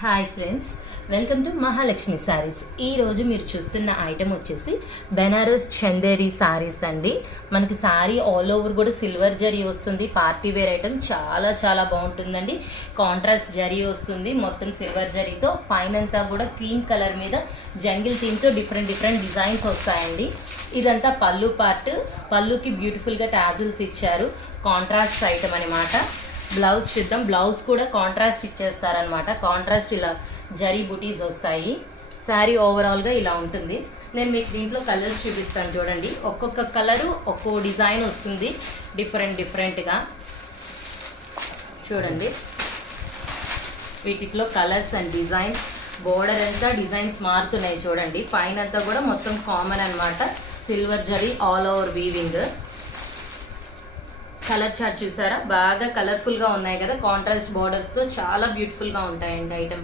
Hi friends, welcome to Mahalakshmi saris. ఈరోజు మీరు చూస్తున్న ఐటెం వచ్చేసి బెనారస్ చందేరి శారీస్ అండి. మనకి శారీ ఆల్ ఓవర్ కూడా సిల్వర్ జరీ వస్తుంది. పార్టీ వేర్ ఐటెం చాలా చాలా బాగుంటుందండి. కాంట్రాస్ట్ జరీ వస్తుంది, మొత్తం సిల్వర్ జరీతో. పైనంతా కూడా క్రీమ్ కలర్ మీద జంగిల్ థీమ్తో డిఫరెంట్ డిజైన్స్ వస్తాయండి. ఇదంతా పళ్ళు పార్ట్. పళ్ళుకి బ్యూటిఫుల్గా టాజిల్స్ ఇచ్చారు. కాంట్రాస్ట్ ఐటమ్ అనమాట. బ్లౌజ్ చూద్దాం. బ్లౌజ్ కూడా కాంట్రాస్ట్ ఇచ్చేస్తారనమాట. కాంట్రాస్ట్ ఇలా జరీ బుటీస్ వస్తాయి. శారీ ఓవరాల్గా ఇలా ఉంటుంది. నేను మీకు దీంట్లో కలర్స్ చూపిస్తాను చూడండి. ఒక్కొక్క కలరు ఒక్కో డిజైన్ వస్తుంది, డిఫరెంట్గా చూడండి. వీటిలో కలర్స్ అండ్ డిజైన్స్, బోర్డర్ అంతా డిజైన్స్ మారుతున్నాయి చూడండి. పైన అంతా కూడా మొత్తం కామన్ అనమాట. Silver zari all over weaving. Colour chart చూసారా, బాగా కలర్ఫుల్గా ఉన్నాయి కదా. కాంట్రాస్ట్ బోర్డర్స్తో చాలా బ్యూటిఫుల్గా ఉంటాయండి ఐటమ్.